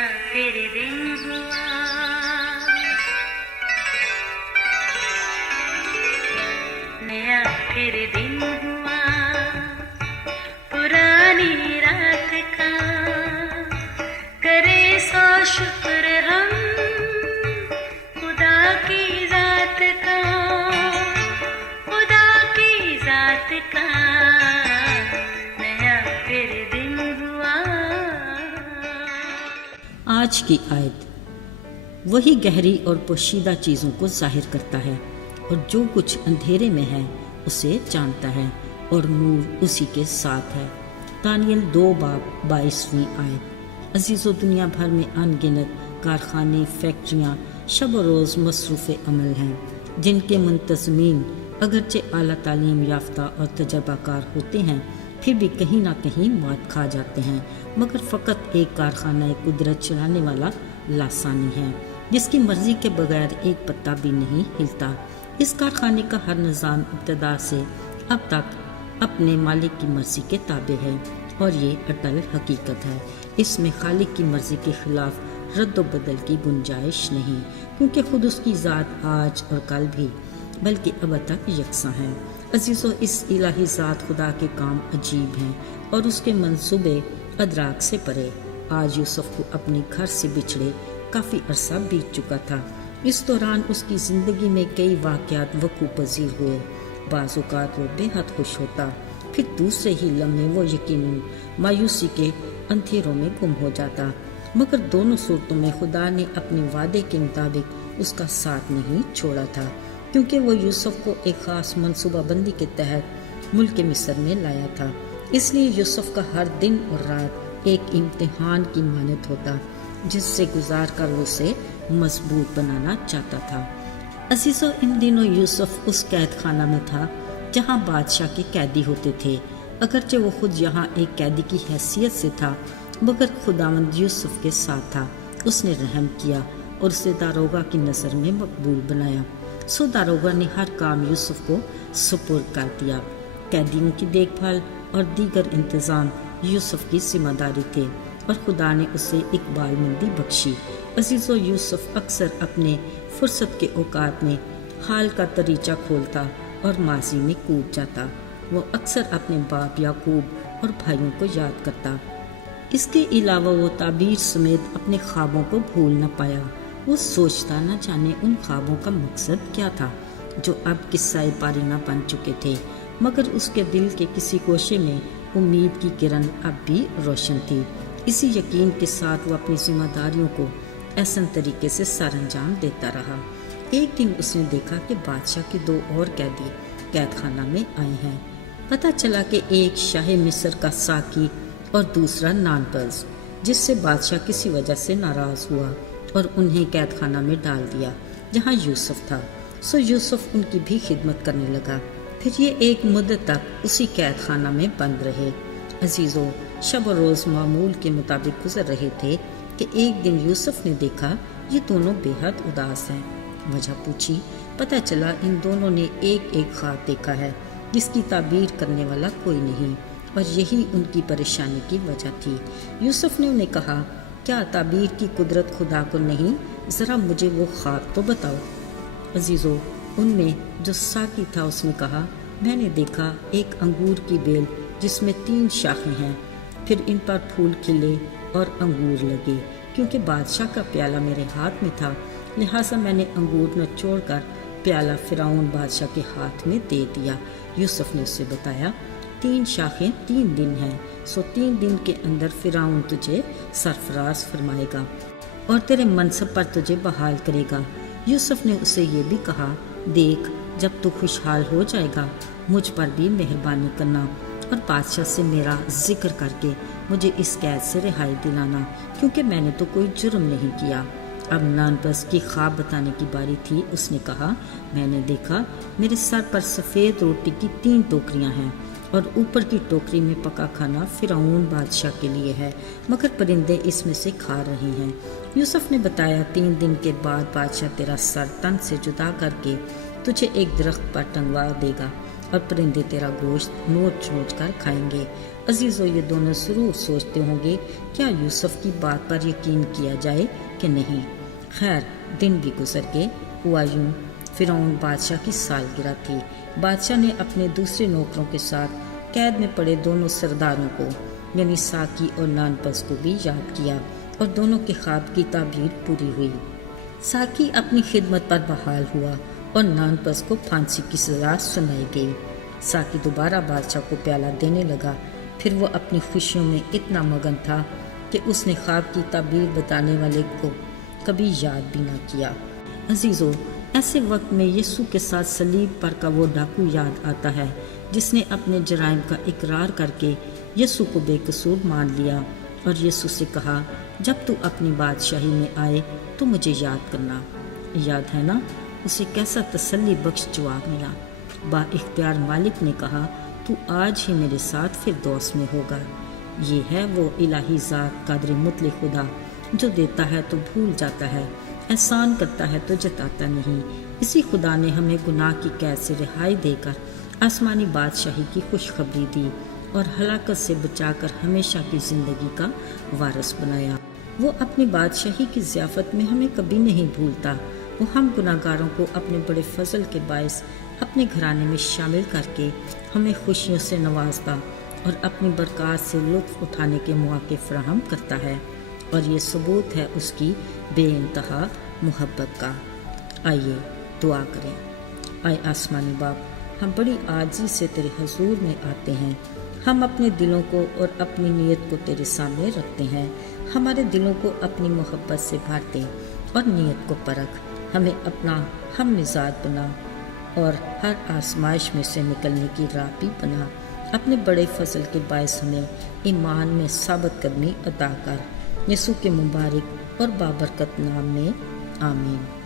फिर दिन हुआ, नया फिर दिन हुआ, पुरानी रात का करे सो शुक्र हम खुदा की जात का, खुदा की जात का, नया फिर दिन हुआ। आज की आयत वही गहरी और पोशीदा चीज़ों को जाहिर करता है और जो कुछ अंधेरे में है उसे जानता है और नूर उसी के साथ है। दानियल 2:22 आयत। अजीज़ों, दुनिया भर में अनगिनत कारखाने, फैक्ट्रियाँ शब व रोज़ मसरूफ़ अमल हैं, जिनके मुंतज़मीन अगरचे आला तालीम याफ्ता और तजर्बाकार होते हैं, फिर भी कहीं ना कहीं मात खा जाते हैं। मगर फ़कत एक कारखाना कुदरत चलाने वाला लासानी है, जिसकी मर्ज़ी के बगैर एक पत्ता भी नहीं हिलता। इस कारखाने का हर निज़ाम इब्तदा से अब तक अपने मालिक की मर्ज़ी के ताबे है और ये अटल हकीकत है। इसमें खालिक की मर्ज़ी के ख़िलाफ़ रद्द बदल की गुंजाइश नहीं, क्योंकि खुद उसकी ज़ात आज और कल भी बल्कि अब तक यकसा है। अजीज़ों, इस इलाही ज़ात खुदा के काम अजीब हैं और उसके मंसूबे अदराक से परे। आज यूसुफ को अपने घर से बिछड़े काफ़ी अरसा बीत चुका था। इस दौरान उसकी ज़िंदगी में कई वाक़यात वक़ूअ पज़ीर हुए। बाज़ औक़ात वो बेहद खुश होता, फिर दूसरे ही लम्हे वो यकीनन मायूसी के अंधेरों में गुम हो जाता। मगर दोनों सूरतों में खुदा ने अपने वादे के मुताबिक उसका साथ नहीं छोड़ा था, क्योंकि वो यूसुफ को एक ख़ास मनसूबाबंदी के तहत मुल्क मिस्र में लाया था। इसलिए यूसुफ का हर दिन और रात एक इम्तिहान की मानद होता, जिससे गुजार कर वो उसे मजबूत बनाना चाहता था। अजीज़ों, इन दिनों यूसुफ उस कैद खाना में था जहाँ बादशाह के कैदी होते थे। अगरचे वो खुद यहाँ एक कैदी की हैसियत से था, मगर खुदावंद यूसुफ के साथ था। उसने रहम किया और उसे दारोगा की नज़र में मकबूल बनाया। सो दारोगा ने हर काम यूसुफ को सुपुर्द कर दिया। कैदियों की देखभाल और दीगर इंतज़ाम यूसुफ की जिम्मेदारी थे और खुदा ने उसे इकबालमंदी बख्शी। अजीज़ों, यूसुफ अक्सर अपने फुर्सत के औकात में हाल का तरीचा खोलता और माजी में कूद जाता। वो अक्सर अपने बाप याकूब और भाइयों को याद करता। इसके अलावा वो ताबीर समेत अपने ख्वाबों को भूल न पाया। वो सोचता न जाने उन ख्वाबों का मकसद क्या था, जो अब किस्सा पारीना बन चुके थे। मगर उसके दिल के किसी गोशे में उम्मीद की किरण अब भी रोशन थी। इसी यकीन के साथ वो अपनी जिम्मेदारियों को ऐसा तरीके से सरअंजाम देता रहा। एक दिन उसने देखा कि बादशाह के 2 और कैदी कैद खाना में आए हैं। पता चला कि एक शाह मिस्र का साकी और दूसरा नानपल्स, जिससे बादशाह किसी वजह से नाराज़ हुआ और उन्हें कैद खाना में डाल दिया जहाँ यूसुफ था। सो यूसुफ उनकी भी खिदमत करने लगा। फिर ये एक मुद्दत तक उसी कैद खाना में बंद रहे। अजीज़ों, शब और रोज़ मामूल के मुताबिक गुजर रहे थे कि एक दिन यूसुफ ने देखा ये दोनों बेहद उदास हैं। वजह पूछी, पता चला इन दोनों ने एक एक ख्वाब देखा है जिसकी ताबीर करने वाला कोई नहीं, और यही उनकी परेशानी की वजह थी। यूसुफ ने उन्हें कहा, क्या ताबीर की कुदरत खुदा को नहीं? ज़रा मुझे वो ख्वाब तो बताओ। अजीज़ों, उनमें जो साकी था उसने कहा, मैंने देखा एक अंगूर की बेल जिसमें 3 शाखें हैं, फिर इन पर फूल खिले और अंगूर लगे। क्योंकि बादशाह का प्याला मेरे हाथ में था, लिहाजा मैंने अंगूर निचोड़ कर प्याला फिरौन बादशाह के हाथ में दे दिया। यूसुफ ने उससे बताया, 3 शाखें 3 दिन हैं, सो 3 दिन के अंदर फिरौन तुझे सरफराज फरमाएगा और तेरे मनसब पर तुझे बहाल करेगा। यूसुफ ने उसे ये भी कहा, देख, जब तू खुशहाल हो जाएगा मुझ पर भी मेहरबानी करना और बादशाह से मेरा जिक्र करके मुझे इस कैद से रिहाई दिलाना, क्योंकि मैंने तो कोई जुर्म नहीं किया। अब नानपस की ख्वाब बताने की बारी थी। उसने कहा, मैंने देखा मेरे सर पर सफ़ेद रोटी की 3 टोकरियां हैं और ऊपर की टोकरी में पका खाना फिरौन बादशाह के लिए है, मगर परिंदे इसमें से खा रहे हैं। यूसुफ ने बताया, 3 दिन के बाद बादशाह तेरा सर तन से जुदा करके तुझे एक दरख्त पर टंगवा देगा। اور پرندے تیرا گوشت نوچ نوچ کر کھائیں گے۔ عزیزو، یہ دونوں ضرور سوچتے ہوں گے کیا یوسف کی بات پر یقین کیا جائے کہ نہیں۔ خیر، دن بھی گزر گئے۔ ہوا یوں، فرعون بادشاہ کی سالگرہ تھی۔ بادشاہ نے اپنے دوسرے نوکروں کے ساتھ قید میں پڑے دونوں سرداروں کو یعنی ساقی اور نانپس کو بھی یاد کیا اور دونوں کے خواب کی تعبیر پوری ہوئی۔ ساقی اپنی خدمت پر بحال ہوا اور نانپس کو پھانسی کی سزا سنائی گئی۔ ساقی دوبارہ بادشاہ کو پیالہ دینے لگا، پھر وہ اپنی خوشیوں میں اتنا مگن تھا کہ اس نے خواب کی تعبیر بتانے والے کو کبھی یاد بھی نہ کیا۔ عزیزو، ایسے وقت میں یسوع کے ساتھ صلیب پر کا وہ ڈاکو یاد آتا ہے جس نے اپنے جرائم کا اقرار کر کے یسوع کو بے قصور مان لیا اور یسوع سے کہا، جب تو اپنی بادشاہی میں آئے تو مجھے یاد کرنا۔ یاد ہے نا اسے کیسا تسلی بخش جواب ملا۔ با اختیار مالک نے کہا، تو آج ہی میرے ساتھ فردوس میں ہوگا۔ یہ ہے وہ الہی ذات قادر مطلق خدا جو دیتا ہے تو بھول جاتا ہے، احسان کرتا ہے تو جتاتا نہیں۔ اسی خدا نے ہمیں گناہ کی قید سے رہائی دے کر آسمانی بادشاہی کی خوشخبری دی اور ہلاکت سے بچا کر ہمیشہ کی زندگی کا وارث بنایا۔ وہ اپنی بادشاہی کی ضیافت میں ہمیں کبھی نہیں بھولتا۔ وہ ہم گناہگاروں کو اپنے بڑے فضل کے باعث اپنے گھرانے میں شامل کر کے ہمیں خوشیوں سے نوازتا اور اپنی برکات سے لطف اٹھانے کے مواقع فراہم کرتا ہے، اور یہ ثبوت ہے اس کی بے انتہا محبت کا۔ آئیے دعا کریں۔ اے آسمانی باپ، ہم بڑی عاجزی سے تیرے حضور میں آتے ہیں۔ ہم اپنے دلوں کو اور اپنی نیت کو تیرے سامنے رکھتے ہیں۔ ہمارے دلوں کو اپنی محبت سے بھر دے اور نیت کو پرکھ۔ ہمیں اپنا ہم مزاج بنا اور ہر آزمائش میں سے نکلنے کی راہ بھی بنا۔ اپنے بڑے فضل کے باعث ہمیں ایمان میں ثابت قدمی عطا کر۔ یسوع کے مبارک اور بابرکت نام میں آمین۔